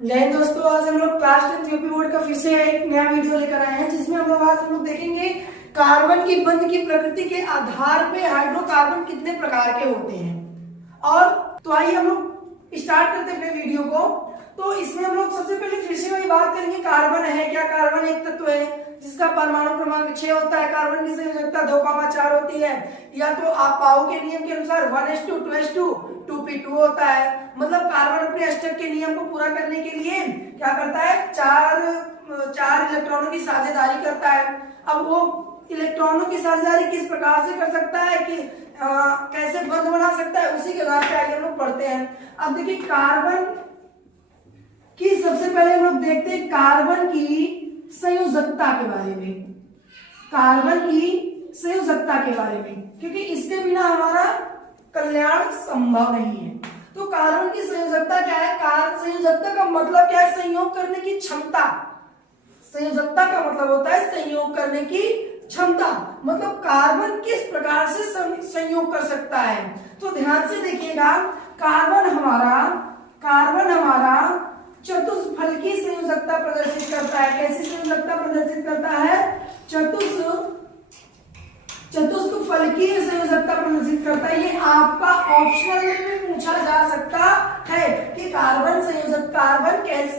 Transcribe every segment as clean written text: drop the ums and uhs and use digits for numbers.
जय हिंद दोस्तों, आज हम लोग क्लास 10 यूपी बोर्ड का फिर से एक नया वीडियो लेकर आए हैं, जिसमें हम लोग देखेंगे कार्बन की बंध की प्रकृति के आधार पे हाइड्रोकार्बन कितने प्रकार के होते हैं। और तो आइए हम लोग स्टार्ट करते हैं अपने वीडियो को। तो इसमें हम लोग सबसे पहले फिर से वही बात करेंगे, कार्बन है क्या। कार्बन एक तत्व है जिसका परमाणु क्रमांक 6 होता है। कार्बन की संयोजकता 2,4 होती है, या तो आप पाओ के नियम के अनुसार 1s2 2s2 2p2 होता है। मतलब कार्बन अपने अष्टक के नियम को पूरा करने के लिए क्या करता है, चार इलेक्ट्रॉनों की साझेदारी करता है। अब वो इलेक्ट्रॉनों की साझेदारी किस प्रकार से कर सकता है कि कैसे बंध बना सकता है, उसी के आधार पे आगे हम लोग पढ़ते हैं। अब देखिए कार्बन की सबसे पहले हम लोग देखते हैं कार्बन की संयोजकता के बारे में। कार्बन की संयोजकता के बारे में, क्योंकि इसके बिना हमारा कल्याण संभव नहीं है। तो कार्बन की संयोजकता क्या है। संयोजकता का मतलब क्या है, संयोग करने की क्षमता। संयोजकता का मतलब होता है संयोग करने की क्षमता। मतलब कार्बन किस प्रकार से संयोग कर सकता है। तो ध्यान से देखिएगा, कार्बन हमारा चतुष्फलकी संयोजकता प्रदर्शित करता है। कैसी संयोजकता प्रदर्शित करता है, चतुष्फलकी संयोजकता प्रदर्शित करता है। ये आपका ऑप्शनल में भी पूछा जा सकता है कि कार्बन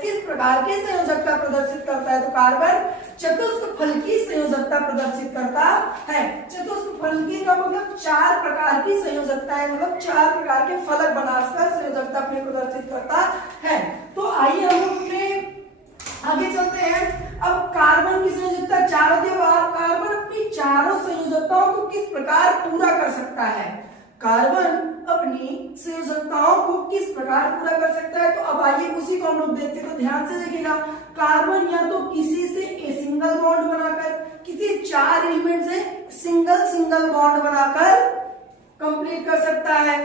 किस प्रकार की संयोजकता प्रदर्शित करता है। तो कार्बन चतुष्फलकी संयोजकता प्रदर्शित करता है। चतुष्फलकी का मतलब 4 प्रकार की संयोजकता है, मतलब 4 प्रकार के फलक बनाकर संयोजकता अपने प्रदर्शित करता है। तो आइए हम लोग आगे चलते हैं। अब कार्बन की संयोजकता 4 होती है। कार्बन अपनी चारों संयोजकताओं को किस प्रकार पूरा कर सकता है। कार्बन अपनी संयोजकताओं को किस प्रकार पूरा कर सकता है। तो अब आइए उसी को हम लोग देखते हैं। तो ध्यान से देखिएगा, कार्बन या तो किसी से सिंगल बॉन्ड बनाकर, किसी 4 एलिमेंट से सिंगल बॉन्ड बनाकर कंप्लीट कर सकता है,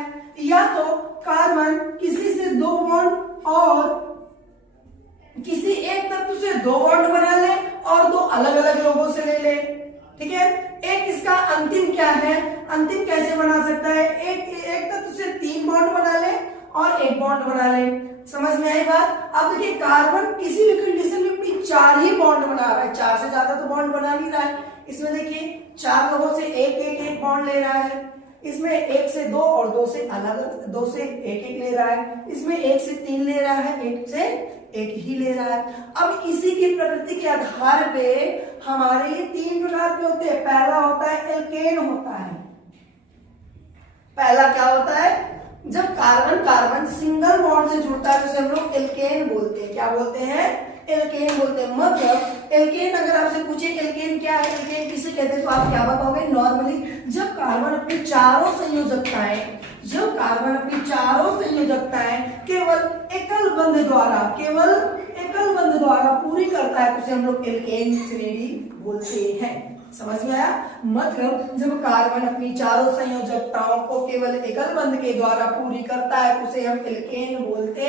या तो कार्बन किसी से 2 बॉन्ड और किसी एक तत्व से 2 बॉन्ड बना ले और 2 अलग अलग लोगों से ले ले। ठीक है। एक इसका अंतिम क्या है, अंतिम कैसे बना सकता है, एक तत्व से 3 बॉन्ड बना ले और 1 बॉन्ड बना ले। समझ में आई बात। अब देखिए कार्बन किसी भी कंडीशन में अपनी 4 ही बॉन्ड बना रहा है, 4 से ज्यादा तो बॉन्ड बना नहीं रहा है। इसमें देखिए 4 लोगों से एक बॉन्ड ले रहा है। इसमें 1 से 2 और 2 से 1 ले रहा है। इसमें 1 से 3 ले रहा है, 1 से 1 ही ले रहा है। अब इसी की प्रकृति के आधार पे हमारे ये 3 प्रकार के होते हैं। पहला होता है एल्केन होता है। पहला क्या होता है, जब कार्बन सिंगल बॉन्ड से जुड़ता है तो उसे हम लोग एल्केन बोलते हैं। क्या बोलते हैं, एल्केन बोलते हैं। मतलब एल्केन, अगर आपसे पूछे एल्केन क्या है, एल्केन किसे कहते हैं, तो आप क्या बताओगे। नॉर्मली जब कार्बन अपनी चारों संयोजकताएं केवल एकल बंध द्वारा पूरी करता है तो उसे हम लोग एल्केन श्रेणी बोलते हैं। समझ में आया। मतलब जब कार्बन अपनी चारों संयोजकताओं को केवल एकल बंध के द्वारा पूरी करता है तो उसे हम एल्केन बोलते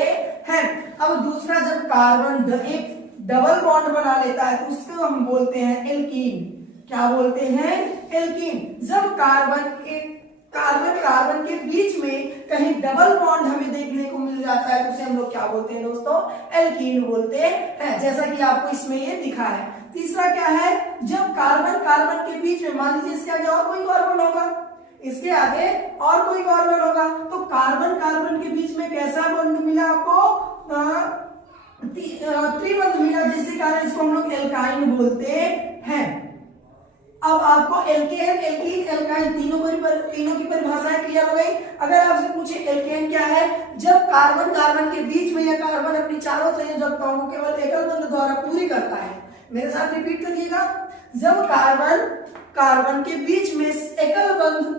हैं। अब दूसरा, जब कार्बन एक डबल बॉन्ड बना लेता है तो उसको हम बोलते हैं एल्कीन। क्या बोलते हैं, एल्कीन। जब कार्बन के बीच में कहीं डबल बॉन्ड हमें देखने को मिल जाता है तो उसे हम लोग क्या बोलते हैं दोस्तों, एल्कीन बोलते हैं, जैसा कि आपको इसमें ये दिखा है। तीसरा क्या है, जब कार्बन के बीच में, मान लीजिए इसके आगे और कोई कार्बन होगा, इसके आगे और कोई कार्बन होगा, तो कार्बन के बीच में कैसा बॉन्ड मिला आपको, त्रिबंध मिला, जिसके कारण इसको हम लोग एल्काइन बोलते हैं। अब आपको एल्केन, एल्कीन, एल्काइन तीनों की परिभाषाएं क्लियर हो गई। अगर आपसे पूछे एल्केन क्या है, जब कार्बन के बीच में या कार्बन अपनी चारों संयोजकताओं को केवल एकल बंध द्वारा पूरी करता है। मेरे साथ रिपीट करिएगा, जब कार्बन के बीच में एकल बंध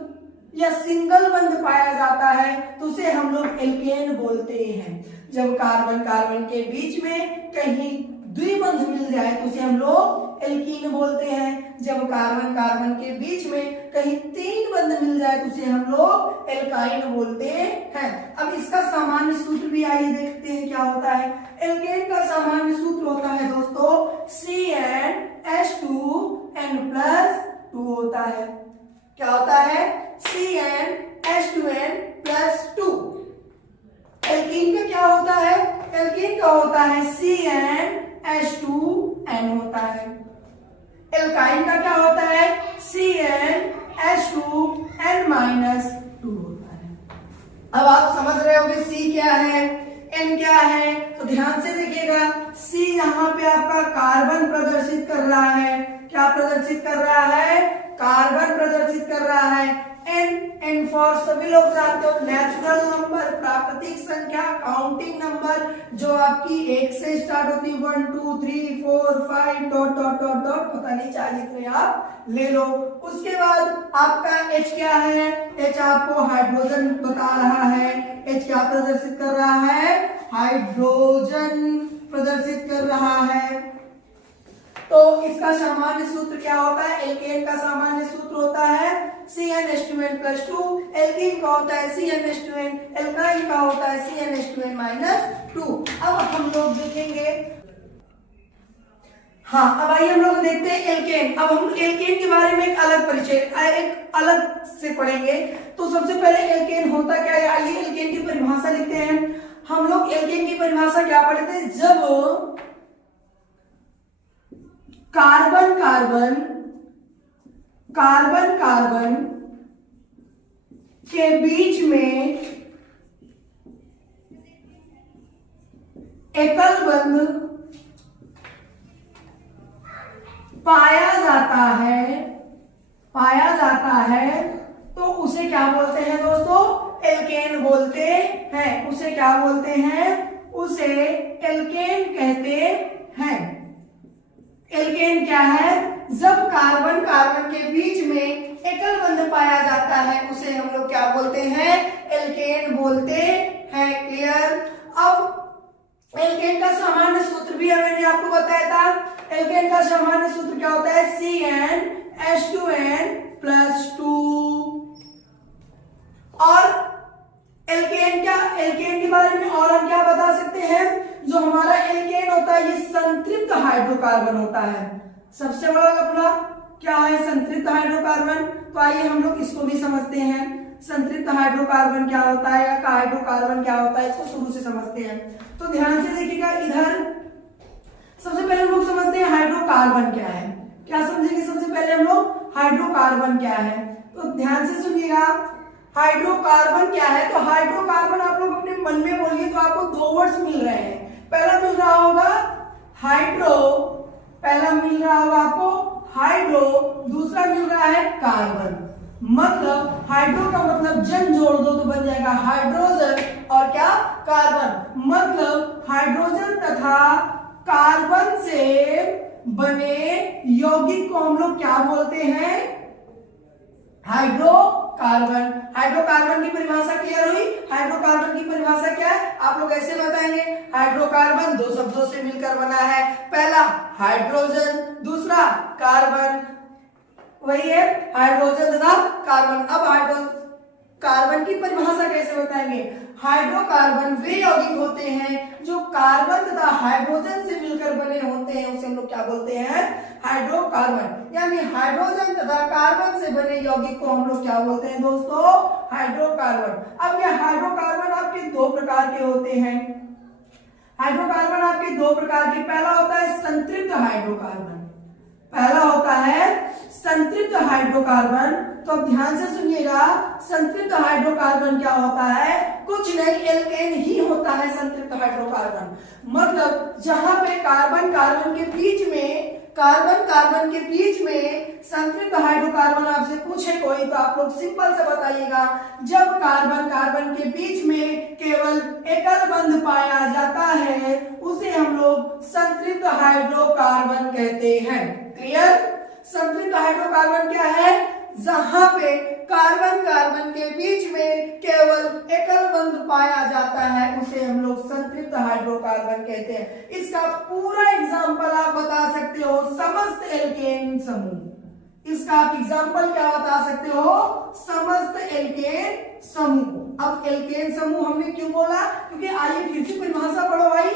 या सिंगल बंध पाया जाता है तो उसे हम लोग एल्केन बोलते हैं। जब कार्बन के बीच में कहीं द्विबंध मिल जाए तो उसे हम लोग एल्कीन बोलते हैं। जब कार्बन के बीच में कहीं 3 बंध मिल जाए तो उसे हम लोग एल्काइन बोलते हैं। अब इसका सामान्य सूत्र भी आइए देखते हैं क्या होता है। एल्केन का सामान्य सूत्र होता है दोस्तों CnH2n+2 होता है। क्या होता है, CnH2n+2। एल्कीन का क्या होता है, एल्कीन एल्केन का होता है CnH2n होता है। एल्काइन का क्या होता है CnH2n-2 होता है। अब आप समझ रहे होगे C क्या है, N क्या है, तो ध्यान से देखिएगा। C यहाँ पे आपका कार्बन प्रदर्शित कर रहा है। क्या प्रदर्शित कर रहा है, कार्बन प्रदर्शित कर रहा है। N फॉर सभी लोग जानते हो नेचुरल नंबर, प्राकृतिक संख्या, काउंटिंग नंबर जो आपकी 1 से स्टार्ट होती है, 1 2 3 4 5 डॉट डॉट डॉट डॉट, पता नहीं चाहे जितने आप ले लो। उसके बाद आपका H क्या है, H आपको हाइड्रोजन बता रहा है। H क्या प्रदर्शित कर रहा है, हाइड्रोजन प्रदर्शित कर रहा है। तो इसका सामान्य सूत्र क्या होता है, एल्केन का सामान्य सूत्र होता है CnH2n+2, एल्कीन का होता है CnH2n, एल्काइन का होता है CnH2n-2। अब हम लोग देखेंगे, हाँ अब आइए हम लोग देखते हैं एल्केन। अब हम एल्केन के बारे में एक अलग परिचय, एक अलग से पढ़ेंगे। तो सबसे पहले एल्केन होता क्या है, आइए एल्केन की परिभाषा लिखते हैं। हम लोग एल्केन की परिभाषा क्या पढ़े थे, जब कार्बन कार्बन कार्बन कार्बन के बीच में एकल बंध पाया जाता है तो उसे क्या बोलते हैं दोस्तों, एल्केन बोलते हैं। उसे क्या बोलते हैं, उसे एल्केन कहते हैं। एल्केन क्या है, जब कार्बन कार्बन के बीच में एकल बंध पाया जाता है उसे हम लोग क्या बोलते हैं, एल्केन बोलते हैं। क्लियर। अब एल्केन का सामान्य सूत्र भी मैंने आपको बताया था। एल्केन का सामान्य सूत्र क्या होता है, CnH2n+2। और एल्केन के बारे में और हम क्या बता सकते हैं, जो हमारा एल्केन होता है ये संतृप्त हाइड्रोकार्बन होता है। सबसे बड़ा लफड़ा क्या है, संतृप्त हाइड्रोकार्बन। तो आइए हम लोग इसको भी समझते हैं, संतृप्त हाइड्रोकार्बन क्या होता है या हाइड्रोकार्बन क्या होता है, इसको शुरू से समझते हैं। तो ध्यान से देखिएगा, इधर सबसे पहले हम लोग समझते हैं हाइड्रोकार्बन क्या है। क्या समझेंगे, सबसे पहले हम लोग हाइड्रोकार्बन क्या है। तो ध्यान से सुनिएगा, हाइड्रोकार्बन क्या है। तो हाइड्रोकार्बन आप लोग अपने मन में बोलिए तो आपको दो वर्ड्स मिल रहे हैं। पहला मिल रहा होगा हाइड्रो, पहला मिल रहा होगा आपको हाइड्रो, दूसरा मिल रहा है कार्बन। मतलब हाइड्रो का मतलब जन जोड़ दो तो बन जाएगा हाइड्रोजन और क्या, कार्बन। मतलब हाइड्रोजन तथा कार्बन से बने यौगिक को हम लोग क्या बोलते हैं, हाइड्रोकार्बन। हाइड्रोकार्बन की परिभाषा क्लियर हुई। हाइड्रोकार्बन की परिभाषा क्या है, आप लोग ऐसे बताएंगे, हाइड्रोकार्बन दो शब्दों से मिलकर बना है, पहला हाइड्रोजन, दूसरा कार्बन। वही है हाइड्रोजन तथा कार्बन। अब कार्बन की परिभाषा कैसे बताएंगे, हाइड्रोकार्बन वे यौगिक होते हैं जो कार्बन तथा हाइड्रोजन से मिलकर बने होते हैं, उसे हम लोग क्या बोलते हैं, हाइड्रोकार्बन। यानी हाइड्रोजन तथा कार्बन से बने यौगिक को हम लोग क्या बोलते हैं दोस्तों, हाइड्रोकार्बन। अब ये हाइड्रोकार्बन आपके दो प्रकार के होते हैं। हाइड्रोकार्बन आपके दो प्रकार के, पहला होता है संतृप्त हाइड्रोकार्बन, पहला होता है संतृप्त हाइड्रोकार्बन। तो अब ध्यान से सुनिएगा, संतृप्त हाइड्रोकार्बन क्या होता है, कुछ नहीं एल्केन ही होता है संतृप्त हाइड्रोकार्बन। मतलब जहां पे कार्बन कार्बन के बीच में संतृप्त हाइड्रोकार्बन आपसे पूछे कोई तो आप लोग सिंपल से बताइएगा, जब कार्बन कार्बन के बीच में केवल एकल बंध पाया जाता है उसे हम लोग संतृप्त हाइड्रोकार्बन कहते हैं। क्लियर। संतृप्त हाइड्रोकार्बन क्या है, जहां पे कार्बन कार्बन के बीच में केवल एकल बंध पाया जाता है उसे हम लोग संतृप्त हाइड्रोकार्बन कहते हैं। इसका पूरा एग्जांपल आप बता सकते हो समस्त एल्केन समूह। इसका आप एग्जांपल क्या बता सकते हो, समस्त एल्केन समूह। अब एल्केन समूह हमने क्यों बोला, क्योंकि आइए फिर से परिभाषा पढ़ो भाई,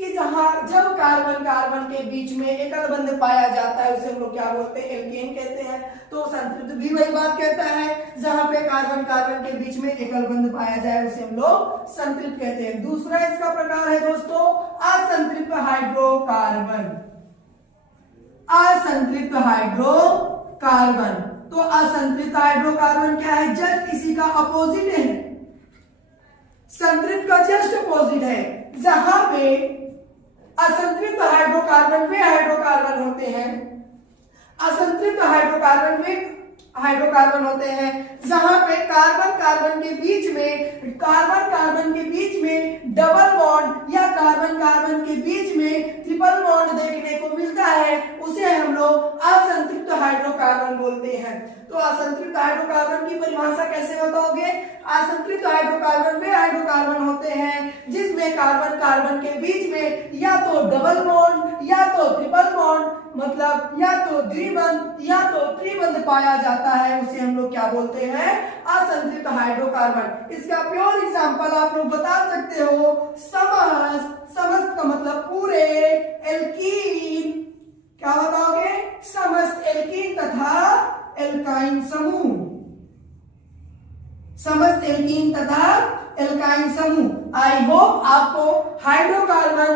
कि जब कार्बन कार्बन के बीच में एकल बंध पाया जाता है उसे हम लोग क्या बोलते हैं, एल्केन कहते हैं। तो संतृप्त भी वही बात कहता है, जहां पे कार्बन कार्बन के बीच में एकल बंध पाया जाए उसे हम लोग संतृप्त कहते हैं। दूसरा इसका प्रकार है दोस्तों असंतृप्त हाइड्रोकार्बन। असंतृप्त हाइड्रोकार्बन, तो असंतृप्त हाइड्रोकार्बन क्या है, जस्ट इसी का अपोजिट है, संतृप्त का जस्ट अपोजिट है। जहां पे असंतृप्त हाइड्रोकार्बन वे हाइड्रोकार्बन होते हैं, असंतृप्त हाइड्रोकार्बन वे हाइड्रोकार्बन होते हैं जहां पे कार्बन कार्बन के बीच में डबल बॉन्ड या कार्बन कार्बन के बीच में ट्रिपल बॉन्ड देखने को मिलता है, उसे हम लोग असंतृप्त हाइड्रोकार्बन बोलते हैं। तो असंतृप्त हाइड्रोकार्बन की परिभाषा कैसे बताओगे, असंतृप्त हाइड्रोकार्बन वे हाइड्रोकार्बन होते हैं जिसमें कार्बन कार्बन के बीच में या तो डबल बॉन्ड या तो ट्रिपल बॉन्ड, मतलब या तो द्विबंध या तो त्रिबंध पाया जाता है, उसे हम लोग क्या बोलते हैं, असंतृप्त हाइड्रोकार्बन। इसका प्योर एग्जांपल आप लोग बता सकते हो, समस्त का मतलब पूरे, एल्कीन, क्या बताओगे, समस्त एल्कीन तथा एल्काइन समूह, समस्त एल्कीन तथा एल्काइन समूह। आई होप आपको हाइड्रोकार्बन,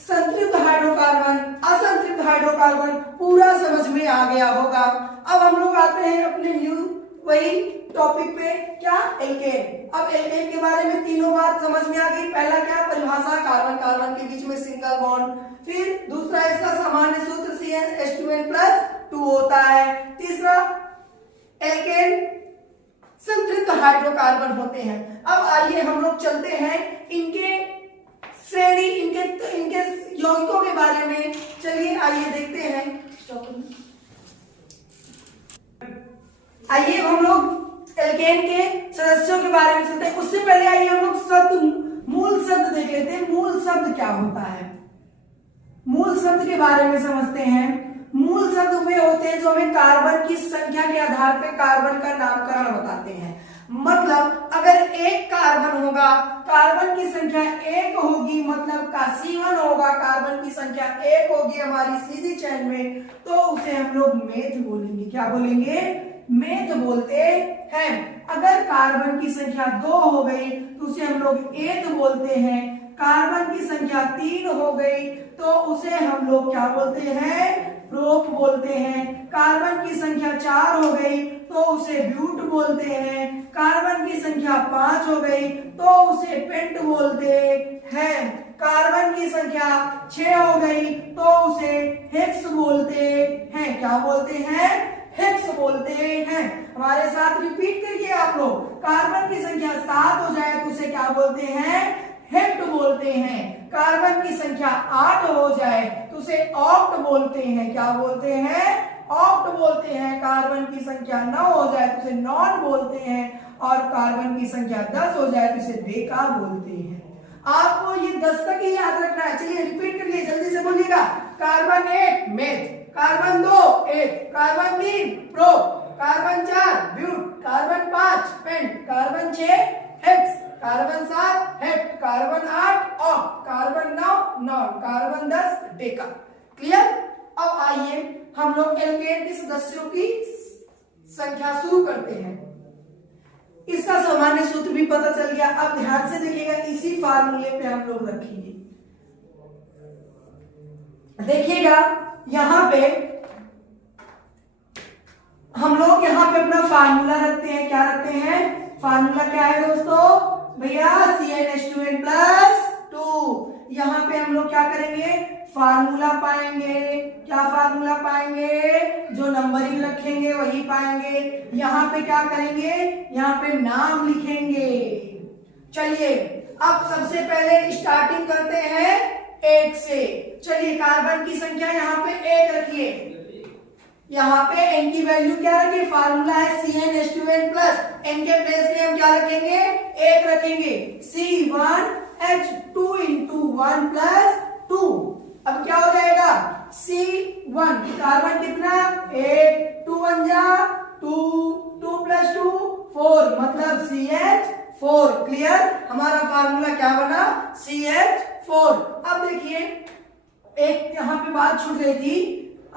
संतृप्त हाइड्रोकार्बन, असंतृप्त हाइड्रोकार्बन पूरा समझ में आ गया होगा। अब हम लोग आते हैं अपने न्यू वही टॉपिक पे, क्या, एल्केन। अब एल्केन के बारे में तीनों बात समझ में आ गई। पहला क्या, परिभाषा, कार्बन कार्बन के बीच में सिंगल बॉन्ड। फिर दूसरा इसका सामान्य सूत्र CnH2n+2 होता है। तीसरा, एल्केन संतृप्त हाइड्रोकार्बन होते हैं। अब आइए हम लोग चलते हैं इनके श्रेणी, इनके यौगिकों के बारे में। चलिए आइए देखते हैं, आइए हम लोग एल्केन के सदस्यों के बारे में सुनते हैं। उससे पहले आइए हम लोग मूल शब्द देख लेते हैं। मूल शब्द क्या होता है, मूल शब्द के बारे में समझते हैं। मूल शब्द वे होते हैं जो हमें कार्बन की संख्या के आधार पर कार्बन का नामकरण बताते हैं। मतलब अगर एक कार्बन होगा, कार्बन की संख्या 1 होगी, मतलब का C1 होगा, कार्बन की संख्या 1 होगी हमारी सीधी चेन में, तो उसे हम लोग मेथ बोलेंगे। क्या बोलेंगे, मेथ बोलते हैं। अगर कार्बन की संख्या 2 हो गई तो उसे हम लोग एथ बोलते हैं। कार्बन की संख्या 3 हो गई तो उसे हम लोग क्या बोलते हैं, प्रोप बोलते हैं। कार्बन की संख्या 4 हो गई तो उसे ब्यूट बोलते हैं। कार्बन की संख्या 5 हो गई तो उसे पेंट बोलते हैं। कार्बन की संख्या 6 हो गई तो उसे हेक्स बोलते हैं। क्या बोलते हैं, हेक्स बोलते हैं। हमारे साथ रिपीट करिए आप लोग। कार्बन की संख्या 7 हो जाए तो उसे क्या बोलते हैं, हेप्ट बोलते हैं। कार्बन की संख्या 8 हो जाए तो उसे ऑक्ट बोलते हैं। क्या बोलते हैं, ऑक्ट बोलते हैं। कार्बन की संख्या 9 हो जाए तो उसे नॉन बोलते हैं और कार्बन की संख्या 10 हो जाए तो इसे डेका बोलते हैं। आपको ये 10 तक ही याद रखना है। चलिए रिपीट करिए, जल्दी से बोलिएगा। Carbon 1 meth, carbon 2 eth, carbon 3 prop, carbon 4 but, carbon 5 pent, carbon 6 hex, carbon 7 hept, carbon 8 oct, carbon 9 non, carbon 10 deca. Clear. अब आइए हम लोग एल्केन के सदस्यों की संख्या शुरू करते हैं। इसका सामान्य सूत्र भी पता चल गया। अब ध्यान से देखिएगा, इसी फार्मूले पे हम लोग रखेंगे। देखिएगा यहां पे हम लोग यहां पे अपना फार्मूला रखते हैं। क्या रखते हैं, फार्मूला क्या है दोस्तों भैया, CnH2n+2। यहां पे हम लोग क्या करेंगे, फार्मूला पाएंगे। क्या फार्मूला पाएंगे, जो नंबरिंग रखेंगे वही पाएंगे। यहां पे क्या करेंगे, यहां पे नाम लिखेंगे। चलिए अब सबसे पहले स्टार्टिंग करते हैं 1 से। चलिए कार्बन की संख्या यहाँ पे 1 रखिए। यहाँ पे n की वैल्यू क्या रखिए, फार्मूला है CnH2n+, n के प्लेस में हम क्या रखेंगे, 1 रखेंगे। C1H2 × 1+2। अब क्या हो जाएगा, C1 कार्बन कितना 1, 2 1 जा 2, 2 + 2 4, मतलब CH4। क्लियर। हमारा फार्मूला क्या बना, CH4। 4। अब देखिए एक यहाँ पे बात छूट गई थी,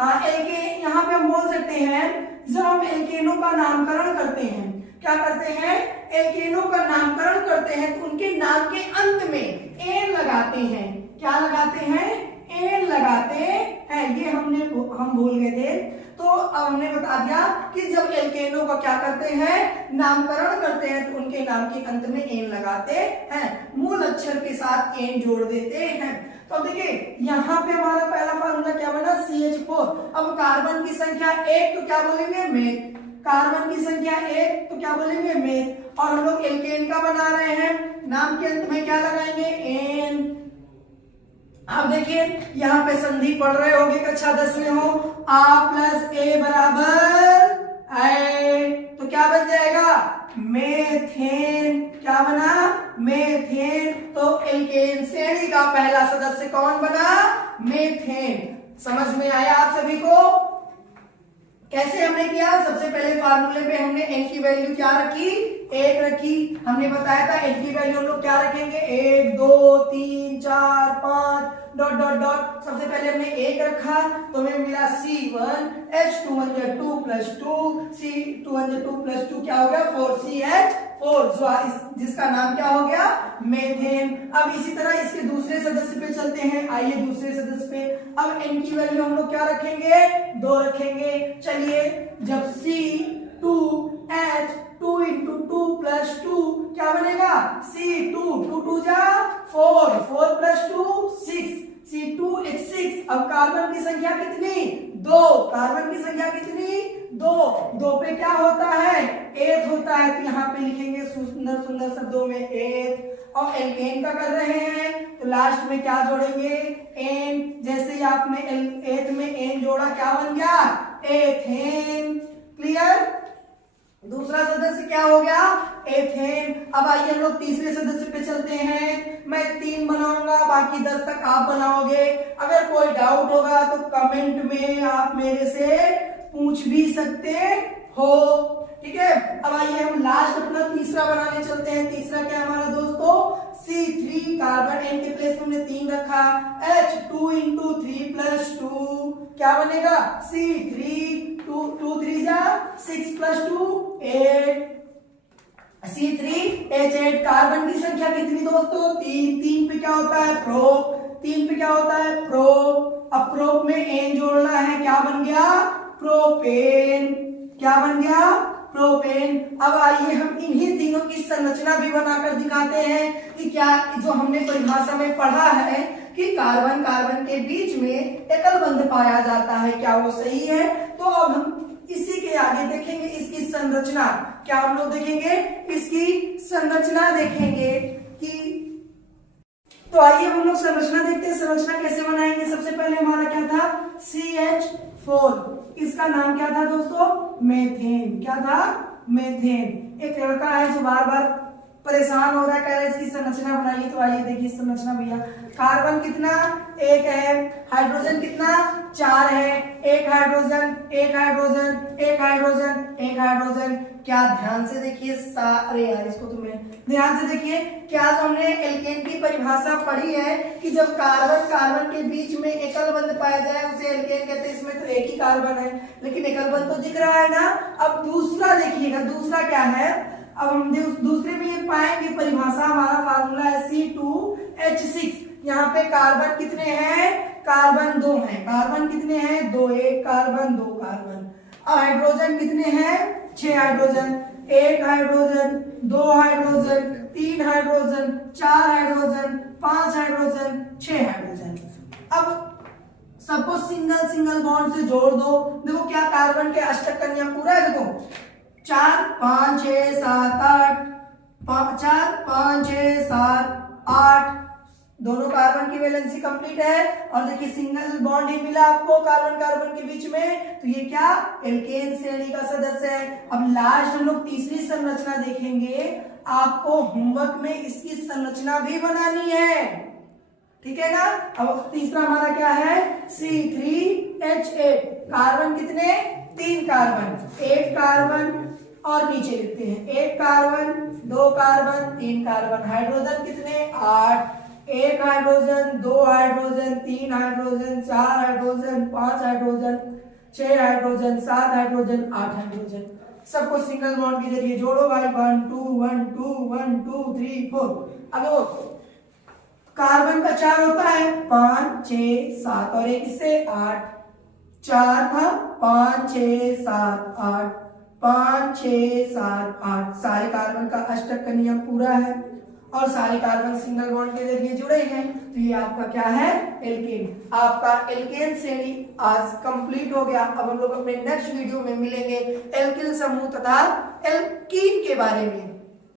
एल्के यहाँ पे हम बोल सकते हैं जब हम एल्केनों का नामकरण करते हैं, क्या करते हैं, एल्केनों का नामकरण करते हैं तो उनके नाम के अंत में एन लगाते हैं। क्या लगाते हैं, एन लगाते हैं। ये हम भूल गए थे, तो अब हमने बता दिया कि जब एल्केनों का क्या करते हैं, नामकरण करते हैं तो उनके नाम के अंत में एन लगाते हैं, मूल अक्षर के साथ एन जोड़ देते हैं। तो देखिए यहाँ पे हमारा पहला फार्मूला क्या बना, CH4। अब कार्बन की संख्या 1 तो क्या बोलेंगे, मेथ। कार्बन की संख्या 1 तो क्या बोलेंगे, मेथ। और हम लोग एल्केन का बना रहे हैं, नाम के अंत में क्या लगाएंगे, एन। अब देखिए यहाँ पे संधि पढ़ रहे होंगे कक्षा 10 में हो, आ प्लस ए बराबर आई, तो क्या बन जाएगा, मेथेन। क्या बना, मेथेन। तो एल्केन श्रेणी का पहला सदस्य कौन बना, मेथेन। समझ में आया आप सभी को, कैसे हमने किया। सबसे पहले फार्मूले पे हमने एन की वैल्यू क्या रखी, 1 रखी। हमने बताया था एन की वैल्यू हम लोग क्या रखेंगे, 1 2 3 4 5 डॉट डॉट डॉट। सबसे पहले हमने 1 रखा तो हमें मिला C1 H2 2 + 2 C2 2 + 2 क्या हो गया, 4CH4, जिसका नाम क्या हो गया, मेथेन। अब इसी तरह इसके दूसरे सदस्य पे चलते हैं, आइए दूसरे सदस्य पे। अब एन की वैल्यू हम लोग क्या रखेंगे, 2 रखेंगे। चलिए जब C2H 2 × 2 + 2 क्या बनेगा, C2 2 2 जा 4 4 + 2 6 C2H6। अब कार्बन की संख्या कितनी, 2। कार्बन की संख्या कितनी, 2। 2 पे क्या होता है, एथ होता है, तो यहाँ पे लिखेंगे सुंदर सुंदर शब्दों में एथ। और एल्केन का कर रहे हैं तो लास्ट में क्या जोड़ेंगे, एन। जैसे ही आपने एथ में एन जोड़ा क्या बन गया, एथेन। क्लियर। दूसरा सदस्य क्या हो गया, एथेन। अब आइए हम लोग तीसरे सदस्य पे चलते हैं। मैं 3 बनाऊंगा, बाकी 10 तक आप बनाओगे। अगर कोई डाउट होगा तो कमेंट में आप मेरे से पूछ भी सकते हो, ठीक है। अब आइए हम लास्ट अपना तीसरा बनाने चलते हैं। तीसरा क्या हमारा दोस्तों, C3। कार्बन एन के प्लेस में हमने 3 रखा, H2 × 3 + 2 क्या बनेगा, C3 2 3 जा 6 + 2 8 C3H8। कार्बन की संख्या कितनी दोस्तों, 3। 3 पे क्या होता है, प्रोप। 3 पे क्या होता है, प्रोप। अब प्रोप में एन जोड़ना है, क्या बन गया, प्रोपेन। क्या बन गया, प्रोपेन। अब आइए हम इन्हीं तीनों की संरचना भी बनाकर दिखाते हैं कि क्या जो हमने परिभाषा में पढ़ा है कि कार्बन कार्बन के बीच में एकल बंध पाया जाता है, क्या वो सही है। तो अब हम इसी के आगे देखेंगे इसकी संरचना। क्या हम लोग देखेंगे, इसकी संरचना देखेंगे कि, तो आइए हम लोग संरचना देखते हैं। संरचना कैसे बनाएंगे, सबसे पहले हमारा क्या था, CH4। इसका नाम क्या था दोस्तों, मेथेन। क्या था, मेथेन। एक लड़का है जो बार बार परेशान हो रहा है, कह रहा है इसकी संरचना बनाइए। तो आइए देखिए संरचना भैया। कार्बन कितना, 1 है। हाइड्रोजन कितना, 4 है। एक हाइड्रोजन, एक हाइड्रोजन, एक हाइड्रोजन, एक हाइड्रोजन। क्या ध्यान से देखिए सारे, यार इसको तुम्हें ध्यान से देखिए। क्या जो हमने एल्केन की परिभाषा पढ़ी है कि जब कार्बन कार्बन के बीच में एकल बंध पाया जाए उसे एल्केन कहते हैं। इसमें तो एक ही कार्बन है लेकिन एकल बंध तो दिख रहा है ना। अब दूसरा देखिएगा, दूसरा क्या है, अब हम दूसरे में ये पाएंगे परिभाषा, हमारा फार्मूला है C2H6। यहाँ पे कार्बन कितने हैं, कार्बन 2 हैं। कार्बन कितने हैं, 2। 1 कार्बन 2 कार्बन। अब हाइड्रोजन कितने हैं, 6 hydrogen. 1 hydrogen, 2 hydrogen, 3 hydrogen, 4 hydrogen, 5 hydrogen, 6 hydrogen. अब सबको सिंगल सिंगल बॉन्ड से जोड़ दो। देखो क्या कार्बन के अष्टक कन्या पूरा है, देखो 4 5 6 7 8 4 5 6 7 8, दोनों कार्बन की वैलेंसी कंप्लीट है। और देखिए सिंगल बॉन्ड ही मिला आपको कार्बन कार्बन के बीच में, तो ये क्या, एल्केन श्रेणी का सदस्य है। अब लास्ट हम लोग तीसरी संरचना देखेंगे। आपको होमवर्क में इसकी संरचना भी बनानी है, ठीक है ना। अब तीसरा हमारा क्या है, C3H8। कार्बन कितने, 3 कार्बन। 1 कार्बन और नीचे लिखते हैं 1 कार्बन, 2 कार्बन, 3 कार्बन। हाइड्रोजन कितने, 8। एक हाइड्रोजन, दो हाइड्रोजन, तीन हाइड्रोजन, चार हाइड्रोजन, पांच हाइड्रोजन, छह हाइड्रोजन, सात हाइड्रोजन, आठ हाइड्रोजन। सबको सिंगल बॉन्ड के जरिए जोड़ो भाई। 1 2 1 2 1 2 3 4। अब देखो कार्बन का 4 होता है, 5 6 7 और एक इससे 8। 4 था, 5 6 7 8, 5 6 7 8। सारे कार्बन का अष्टक का नियम पूरा है और सारे कार्बन सिंगल बॉन्ड के जरिए जुड़े हैं, तो ये आपका क्या है, एल्केन। आपका एल्केन श्रेणी आज कंप्लीट हो गया। अब हम लोग अपने नेक्स्ट वीडियो में मिलेंगे एल्किल समूह तथा एल्कीन के बारे में।